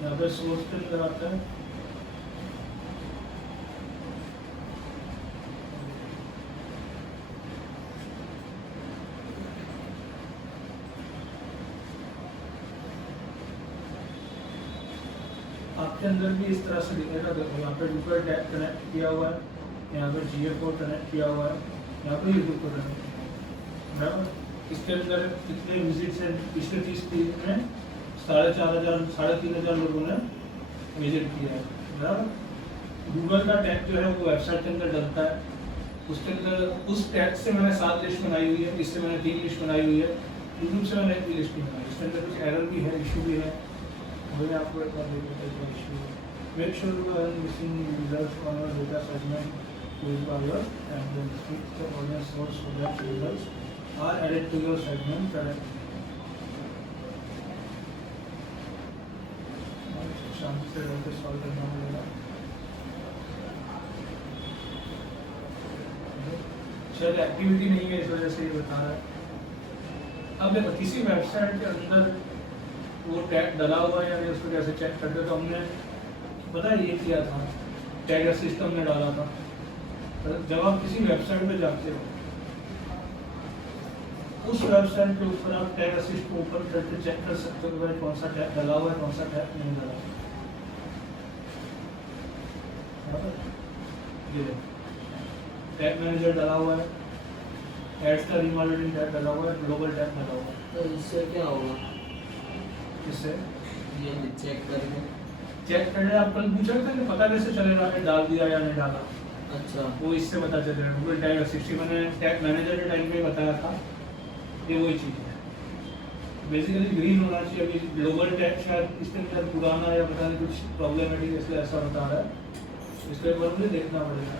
यहाँ पे सोर्स के अंदर आता है आपके अंदर भी इस तरह से दिखेगा। देखो यहाँ पे ड्रूगल टैग कनेक्ट किया हुआ है, यहाँ पे GA4 कनेक्ट किया हुआ है, यहाँ पे यूट्यूब को कनेक्ट बराबर। इसके अंदर कितने विजिट्स हैं पिछले 30 दिन में? 4,500 3,500 लोगों ने विजिट किया है बराबर। गूगल का टैग जो है वो वेबसाइट के अंदर डलता है, उसके अंदर उस टैग से मैंने 7 लिस्ट बनाई हुई है, इससे मैंने 3 लिस्ट बनाई हुई है, यूट्यूब से मैंने 1 लिस्ट बनाई है। इसके अंदर कुछ एरर भी है, इशू भी है, वही आपको एक बार देख लेते हैं issue. Make sure you are missing users on your data segment with your and then switch the audience source so that users are added to your segment correctly. शांति से रहकर सॉल्व करना पड़ेगा। शायद एक्टिविटी नहीं है इस वजह से ये बता रहा है। अब देखो किसी वेबसाइट के अंदर वो टैग डला हुआ है या नहीं उसको कैसे चेक करते, तो हमने पता है ये किया था, टैग सिस्टम में डाला था। जब आप किसी वेबसाइट पे जाते हो उस वेबसाइट के ऊपर आप टैग असिस्ट को ओपन करके चेक कर सकते हो कि भाई कौन सा टैग डला हुआ है, कौन सा टैग नहीं डला हुआ। ये टैग मैनेजर डला हुआ है, एड्स का रीमार्केटिंग टैग डला हुआ है, ग्लोबल टैग डला हुआ है। तो इससे क्या होगा? इससे ये चेक करके आप कल पूछा था कि पता कैसे चलेगा कि डाल दिया या नहीं डाला। अच्छा, वो इससे पता चलेगा। गूगल टैग असिस्ट मैंने टैग मैनेजर के टाइम पे बताया था, ये वही चीज़ है। बेसिकली ग्रीन होना चाहिए। अभी ग्लोबल टैग शायद इसके अंदर पुराना या पता नहीं कुछ प्रॉब्लमेटिक इसलिए ऐसा बता रहा है, इसके ऊपर मुझे देखना पड़ेगा।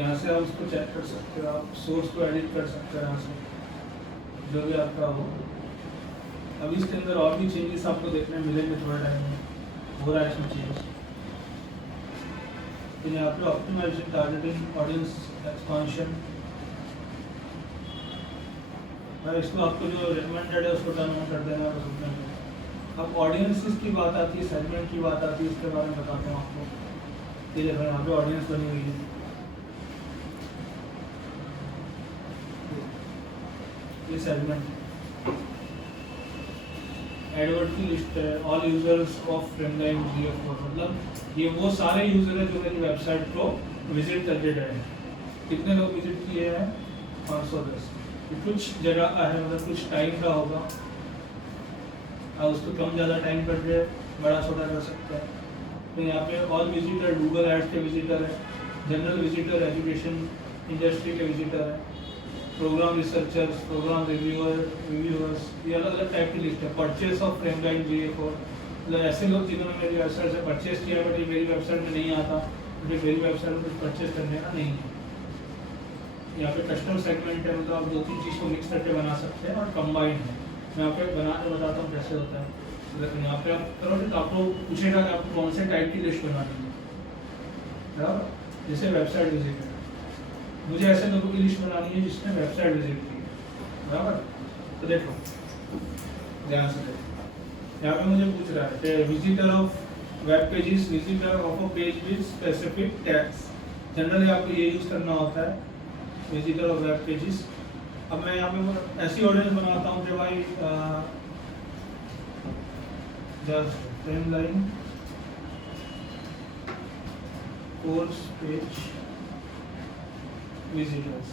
यहाँ से आप उसको चेक कर सकते हो, आप सोर्स को एडिट कर सकते हो यहाँ से, जो भी आपका हो। अभी इसके अंदर और भी चेंजेस आपको देखने मिलेंगे थोड़ा टाइम में, हो रहा है इसमें चेंज। तो यहाँ पे ऑप्टिमाइजेशन, टारगेटिंग, ऑडियंस एक्सपांशन, इसको आपको जो रिकमेंडेड है उसको टर्न ऑन कर देना है उसमें। अब ऑडियंसेस की बात आती है, सेगमेंट की बात आती है, इसके बारे में बताता हूँ आपको। ये देखो यहाँ पे ऑडियंस बनी हुई है, ये सेगमेंट एडवर्ड की लिस्ट है। ऑल यूजर्स ऑफ फ्रेमलाइन GA4, मतलब ये वो सारे यूजर हैं जो मेरी वेबसाइट को विजिट करके गए हैं। कितने लोग विजिट किए हैं? 510। कुछ जगह का है, मतलब कुछ टाइम का होगा, आप उसको कम ज़्यादा टाइम करके बड़ा छोटा कर सकते हैं। तो यहाँ पे ऑल विजिटर गूगल एड्स के विजिटर है, जनरल विजिटर एजुकेशन इंडस्ट्री के विजिटर है, प्रोग्राम रिसर्चर्स, प्रोग्राम रिव्यूअर्स, ये अलग अलग टाइप की लिस्ट है। परचेस ऑफ फ्रेमलाइन GA4, मतलब ऐसे लोग जिन्होंने मेरी वेबसाइट से परचेस किया बट ये मेरी वेबसाइट में नहीं आता, मुझे मेरी वेबसाइट में कुछ परचेस करने का नहीं है। यहाँ पे कस्टमर सेगमेंट है, मतलब आप 2-3 चीज़ को मिक्स करके बना सकते हैं और कंबाइंड है। मैं यहाँ पे बना के बताता हूँ कैसे होता है। लेकिन यहाँ पे आप करोगे तो आपको पूछेगा कि आपको कौन से टाइप की लिस्ट बनानी है, बराबर। जैसे वेबसाइट विजिट है, मुझे ऐसे लोगों की लिस्ट बनानी है जिसने वेबसाइट विजिट की है, बराबर। तो देखो ध्यान से देखो, यहाँ पे मुझे पूछ रहा है कि visitor of web pages, visitor of a page with specific tags. Generally आपको ये यूज़ करना होता है, विजिटर ऑफ वेब पेजेस। अब मैं यहाँ पे ऐसी ऑडियंस बनाता हूँ कि भाई जस्ट फ्रेमलाइन कोर्स पेज विजिटर्स,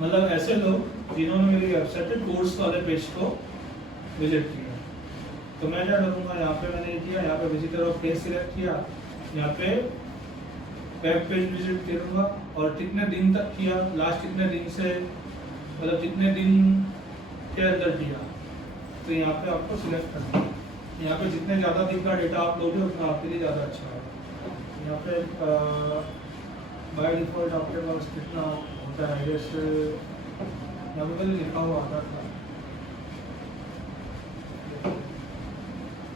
मतलब ऐसे लोग जिन्होंने मेरी वेबसाइट पे कोर्स वाले पेज को विजिट किया। तो मैं क्या करूँगा, यहाँ पे मैंने ये किया, यहाँ पे विजिटर ऑफ पेज सिलेक्ट किया, यहाँ पे वेब पेज विजिट करूँगा और कितने दिन तक किया, लास्ट कितने दिन से, मतलब कितने दिन के अंदर किया, तो यहाँ पे आपको सिलेक्ट करना है। यहाँ पे जितने ज़्यादा दिन का डेटा आप लोगे उतना आपके लिए ज़्यादा अच्छा है। यहाँ पे बाय डिफॉल्ट आपके पास कितना होता है, जैसे यहाँ पे मैंने लिखा हुआ आता था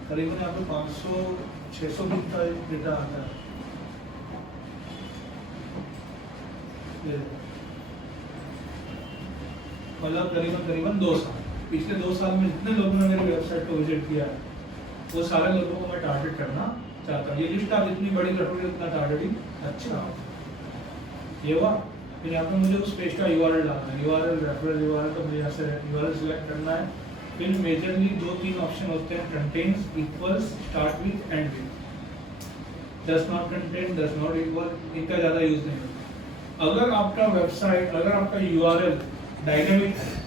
करीबन यहाँ पे 500-600 दिन का डेटा आता है। मतलब करीबन 2 साल पिछले 2 साल में जितने लोगों ने मेरी वेबसाइट को विजिट किया है वो सारे लोगों को मैं टारगेट करना चाहता हूँ। ये लिस्ट आप जितनी बड़ी रखोगे उतना टारगेटिंग अच्छा होगा। ये हुआ। फिर यहाँ पे मुझे उस पेज का URL डालना है, URL रेफरल URL, तो मुझे यहाँ से URL सिलेक्ट करना है। फिर मेजरली 2-3 ऑप्शन होते हैं, contains, equals, start with, and with. Does not contain, does not equal, इनका ज़्यादा यूज नहीं होता। अगर आपका वेबसाइट, अगर आपका URL डायनेमिक है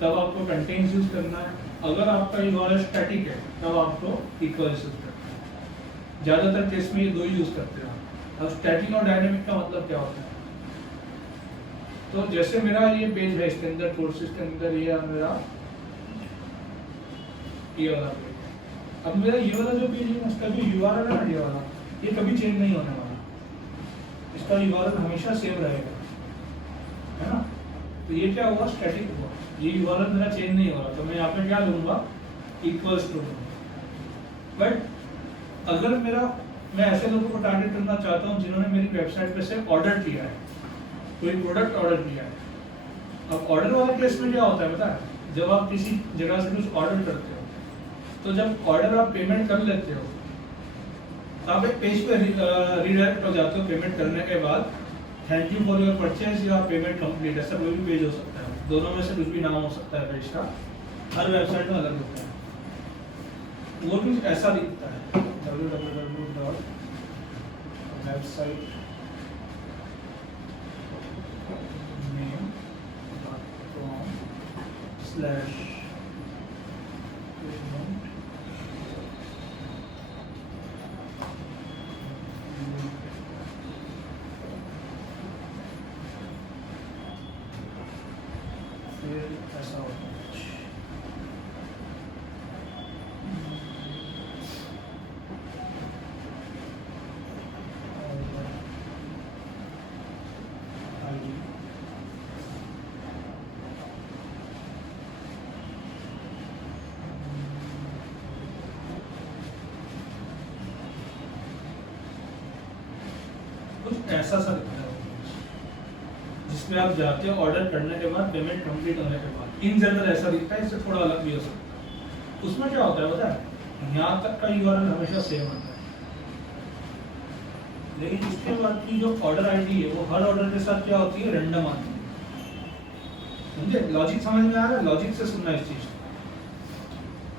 तब आपको कंटेन्स यूज करना है, अगर आपका URL स्टैटिक है तब आपको इक्वल्स यूज करना है। ज़्यादातर केस में ये 2 ही यूज करते हैं। अब स्टैटिक और डायनेमिक का मतलब क्या होता है? तो जैसे मेरा ये पेज है, इसके अंदर कोर्सेज के अंदर ये मेरा ये वाला पेज। अब मेरा ये वाला जो पेज है उसका जो URL है ना, ये वाला, ये कभी चेंज नहीं होने वाला। इसका URL हमेशा सेम रहेगा, है ना। तो ये क्या हुआ? स्टैटिक हुआ। ये URL मेरा चेंज नहीं हो रहा, तो मैं यहाँ पे क्या लूंगा? Equals to. बट अगर मैं ऐसे लोगों को टारगेट करना चाहता हूँ जिन्होंने मेरी वेबसाइट पे से ऑर्डर किया है, कोई प्रोडक्ट ऑर्डर किया है। अब ऑर्डर वाले केस में क्या होता है पता है? जब आप किसी जगह से कुछ ऑर्डर करते हो, तो जब ऑर्डर आप पेमेंट कर लेते हो तो आप एक पेज पे रीडायरेक्ट हो जाते हो। पेमेंट करने के बाद thank you for your purchase या पेमेंट कंप्लीट, ऐसा कोई भी पेज हो सकता है। दोनों में से कुछ भी नाम हो सकता है पेज का, हर वेबसाइट में अलग होता है। वो कुछ ऐसा दिखता है, website.com/payment फिर ऐसा होता है। कुछ ऐसा सा दिखता है जिसमें आप जाते हो ऑर्डर करने के बाद, पेमेंट कंप्लीट होने के बाद। इन जनरल ऐसा दिखता है, इससे थोड़ा अलग भी हो सकता है। उसमें क्या होता है पता है? यहाँ तक का URL हमेशा सेम होता है, लेकिन इसके बाद की जो ऑर्डर ID है वो हर ऑर्डर के साथ क्या होती है? रैंडम आती है। समझे? लॉजिक समझ में आ रहा है? लॉजिक से सुनना इस चीज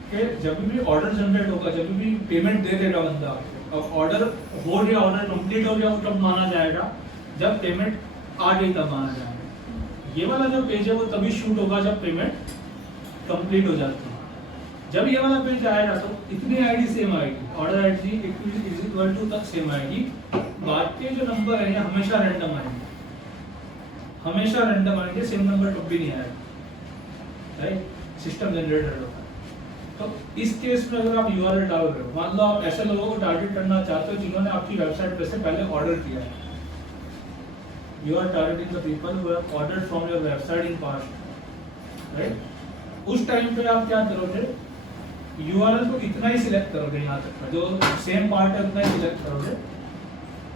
कि जब भी ऑर्डर जनरेट होगा, जब भी पेमेंट दे देगा बंदा, अब ऑर्डर हो गया, ऑर्डर कंप्लीट हो गया, वो कब माना जाएगा? जब पेमेंट आ गई तब माना जाएगा। ये वाला जो पेज है वो तभी शूट होगा जब पेमेंट कंप्लीट हो जाती है। जब ये वाला पेज आएगा तो इतनी ID सेम आएगी, order ID is equal to तक सेम आएगी। बाद के जो नंबर है हमेशा रैंडम आएंगे, हमेशा रैंडम आएंगे, सेम नंबर कभी नहीं आएगा। राइट? सिस्टम जनरेटेड होता है। तो इस केस में अगर आप URL डाल रहे हो, मान लो आप ऐसे लोगों को टारगेट करना चाहते हो जिन्होंने आपकी वेबसाइट पे से पहले ऑर्डर किया है। You are targeting the people who have ordered from your website in past, right? उस टाइम पे आप क्या करोगे? URL को इतना ही सिलेक्ट करोगे, यहाँ तक का जो सेम पार्ट है उतना ही सिलेक्ट करोगे।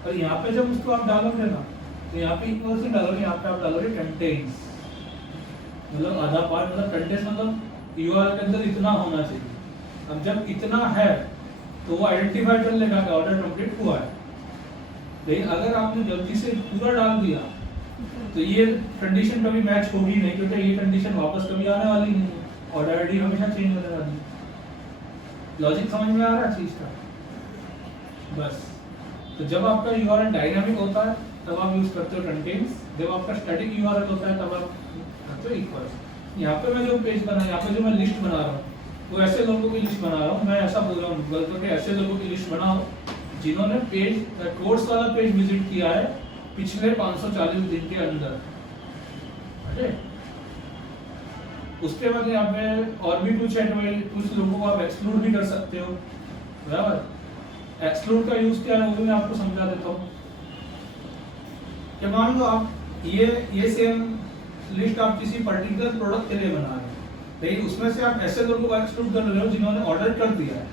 और यहाँ पे जब उसको आप डालोगे ना, तो यहाँ पे इक्वल से डालोगे, यहाँ पे आप डालोगे कंटेन्स, मतलब आधा पार्ट, मतलब कंटेन्स मतलब URL के अंदर इतना होना चाहिए। अब जब इतना है तो वो आइडेंटिफाई कर लेगा कि ऑर्डर कंप्लीट हुआ है। लेकिन अगर आपने गलती से पूरा डाल दिया तो ये कंडीशन कभी मैच होगी नहीं, क्योंकि ये कंडीशन वापस कभी आने वाली नहीं है। ऑर्डर ID हमेशा चेंज होने वाली है। लॉजिक समझ में आ रहा है चीज का? बस। तो जब आपका URL डायनामिक होता है तब आप यूज करते हो कंटेन्स, जब आपका स्टैटिक URL होता है तब आप करते हो इक्वल्स। यहाँ पे मैं जो पेज बना, यहाँ पे जो मैं लिस्ट बना रहा हूँ वो ऐसे लोगों की लिस्ट बना रहा हूँ। मैं ऐसा बोल रहा हूँ गूगल पर कि ऐसे लोगों की लिस्ट बनाओ जिन्होंने पेज कोर्स वाला पेज विजिट किया है पिछले 540 दिन के अंदर। उसके बाद यहाँ पे और भी कुछ है, कुछ लोगों को आप एक्सक्लूड भी कर सकते हो, बराबर। एक्सक्लूड का यूज क्या है वो भी मैं आपको समझा देता हूँ। कि मान लो आप ये सेम लिस्ट आप किसी पर्टिकुलर प्रोडक्ट के लिए बना रहे हैं, लेकिन उसमें से आप ऐसे लोगों को एक्सक्लूड कर रहे हो जिन्होंने ऑर्डर कर दिया है,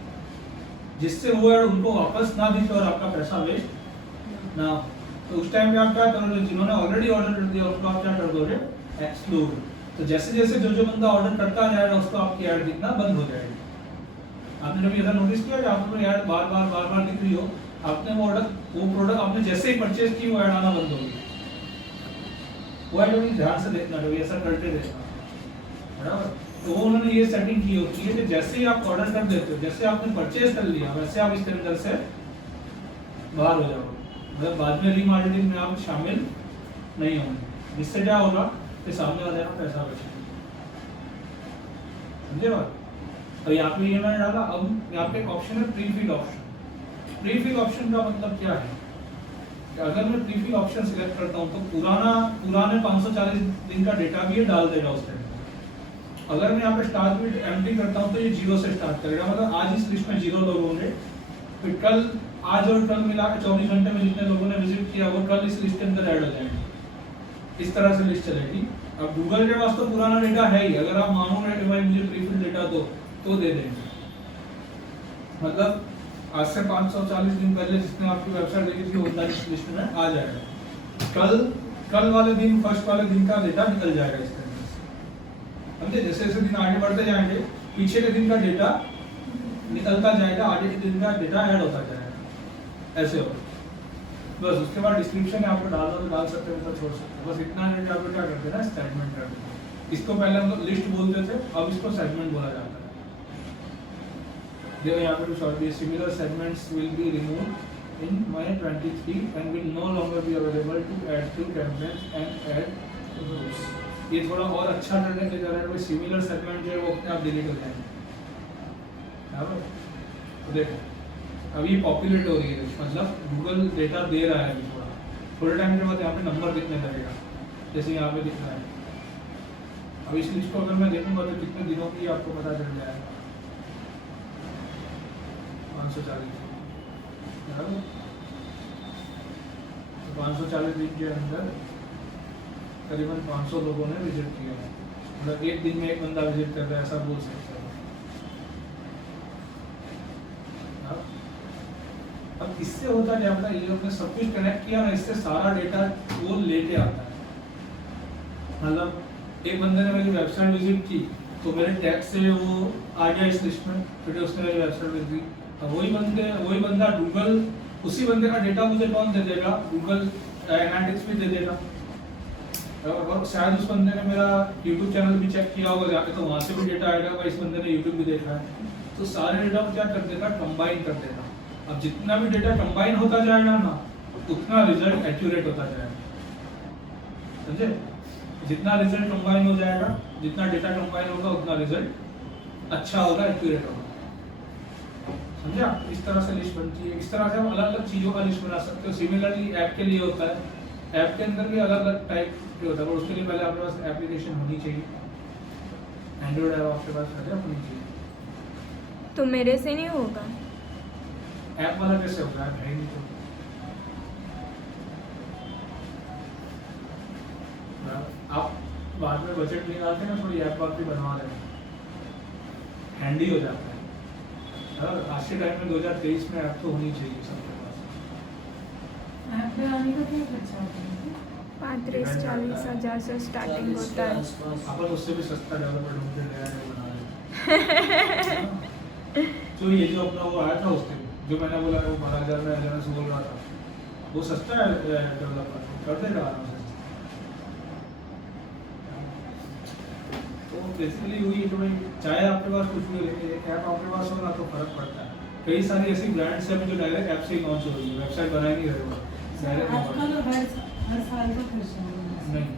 जिससे वो उनको वापस ना दिखे और आपका पैसा वेस्ट ना हो। तो उस टाइम पे आप क्या करोगे? जिन्होंने ऑलरेडी ऑर्डर कर दिया उनको आप क्या कर दोगे? एक्सक्लूड। तो जैसे जैसे जो जो बंदा ऑर्डर करता जाएगा उसको आपकी ऐड दिखना बंद हो जाएगी। आपने कभी ऐसा नोटिस किया कि आपको ऐड बार बार दिख रही हो, आपने वो प्रोडक्ट आपने जैसे ही परचेज की वो ऐड आना बंद हो गई। वो ऐड कभी ध्यान से देखना, कभी ऐसा करते रहना, बराबर। तो वो उन्होंने ये सेटिंग की होती है कि जैसे ही आप ऑर्डर कर देते हो, जैसे आपने परचेज कर लिया, वैसे आप इसके अंदर से बाहर हो जाओगे, मतलब बाद में रीमार्केटिंग में आप शामिल नहीं होंगे। इससे क्या होगा कि सामने वाले का पैसा बचेगा, समझे बात। तो यहाँ पे ये मैंने डाला। अब यहाँ पे एक ऑप्शन है प्रीफिल ऑप्शन। प्रीफिल ऑप्शन का मतलब क्या है कि अगर मैं प्रीफिल ऑप्शन सिलेक्ट करता हूँ तो पुराने 540 दिन का डेटा भी ये डाल देगा उस टाइम। अगर मैं यहाँ पे स्टार्ट विद एम्प्टी करता हूँ तो ये 0 से स्टार्ट करेगा, मतलब आज इस लिस्ट में 0 लोग होंगे, फिर कल आज और कल मिला के 24 घंटे में जितने लोगों ने विजिट किया वो कल इस लिस्ट के अंदर ऐड हो जाएंगे। इस तरह से लिस्ट चलेगी। अब गूगल के पास तो पुराना डेटा है ही, अगर आप मानोगे कि भाई मुझे प्रीफिल डेटा दो तो दे देंगे। मतलब आज से 540 दिन पहले जिसने आपकी वेबसाइट देखी थी वो इस लिस्ट में आ जाएगा। कल वाले दिन, फर्स्ट वाले दिन का डेटा निकल जाएगा इसके अंदर से, समझे। जैसे जैसे दिन आगे बढ़ते जाएंगे पीछे के दिन का डेटा निकलता जाएगा, आगे के दिन का डेटा ऐड होता जाएगा, ऐसे होगा। बस उसके बाद डिस्क्रिप्शन में आपको डालना तो डाल सकते हो, तो छोड़ सकते हो। बस इतना डेटा आपको क्या करते हैं ना, सेगमेंट कर देते हैं। इसको पहले हम लोग लिस्ट बोलते थे, अब इसको सेगमेंट बोला जाता है। देखो यहाँ पे कुछ और भी, similar segments will be removed in my 23 and will no longer be available to add to campaigns and add rules. ये थोड़ा और अच्छा करने के कारण कोई सिमिलर सेगमेंट जो है वो अपने आप डिलीट हो जाएंगे। तो देखो अब ये पॉपुलेट हो रही है, मतलब गूगल डेटा दे रहा है अभी थोड़े टाइम के बाद यहाँ पे नंबर दिखने लगेगा, जैसे यहाँ पे दिख रहा है। अब इस लिस्ट को अगर मैं देखूंगा तो कितने दिनों की आपको पता चल जाएगा, 540। तो 540 दिन के अंदर करीबन 500 लोगों ने विजिट किया है, मतलब एक दिन में एक बंदा विजिट कर रहा है, ऐसा बोल सकते हैं। अब इससे होता क्या होता है, ये लोग ने सब कुछ कनेक्ट किया ना, इससे सारा डेटा वो लेके आता है। मतलब एक बंदे ने मेरी वेबसाइट विजिट की तो मेरे टैग से वो आ गया इस लिस्ट में, फिर उसने मेरी वेबसाइट विजिट की। अब वही बंदा गूगल, उसी बंदे का डेटा मुझे कौन दे देगा, गूगल एनालिटिक्स भी दे देगा। और शायद उस बंदे ने मेरा यूट्यूब चैनल भी चेक किया होगा जाके, तो वहाँ से भी डेटा आएगा, भाई इस बंदे ने यूट्यूब भी देखा है। तो सारे डेटा को क्या कर देगा, कंबाइन कर देगा। अब जितना भी डेटा कंबाइन होता जाएगा ना, उतना रिजल्ट एक्यूरेट होता जाएगा, समझे। जितना रिजल्ट कंबाइन हो जाएगा, जितना डेटा कंबाइन होगा उतना रिजल्ट अच्छा होगा, एक्यूरेट होगा, समझे आप। इस तरह से लिस्ट बनती है। इस तरह से हम अलग अलग चीज़ों का लिस्ट बना सकते हो। सिमिलरली ऐप के लिए होता है, ऐप के अंदर भी अलग अलग टाइप के होता है, और उसके लिए पहले आपके पास एप्लीकेशन होनी चाहिए, एंड्रॉइड ऐप आपके पास पहले होनी चाहिए। तो मेरे से नहीं होगा ऐप वाला, कैसे होगा, ऐप है ही नहीं तो। आप बाद में बजट निकालते हैं ना, थोड़ी ऐप वाप भी बनवा रहे हैं, हैंडी हो जाता है। आज के टाइम में 2023 में ऐप तो होनी चाहिए सबके पास। ऐप पे आने का क्या खर्चा होता है? 35-40 हज़ार से स्टार्टिंग होता है। अपन उससे भी सस्ता डेवलपर ढूंढ के नया बना रहे हैं। जो ये जो अपना वो आया था उस दिन, जो मैंने बोला वो 12,000 में एजेंस बोल रहा था, वो सस्ता है डेवलपर, कर देगा आराम से। तो बेसिकली वही तो भाई, चाहे आपके पास कुछ भी, लेकिन एक ऐप आपके पास हो ना तो फर्क पड़ता है। कई सारी ऐसी ब्रांड्स हैं जो डायरेक्ट ऐप से ही लॉन्च हो रही है, वेबसाइट बना ही नहीं रहे, डायरेक्ट आजकल हर साल का खर्चा होगा। नहीं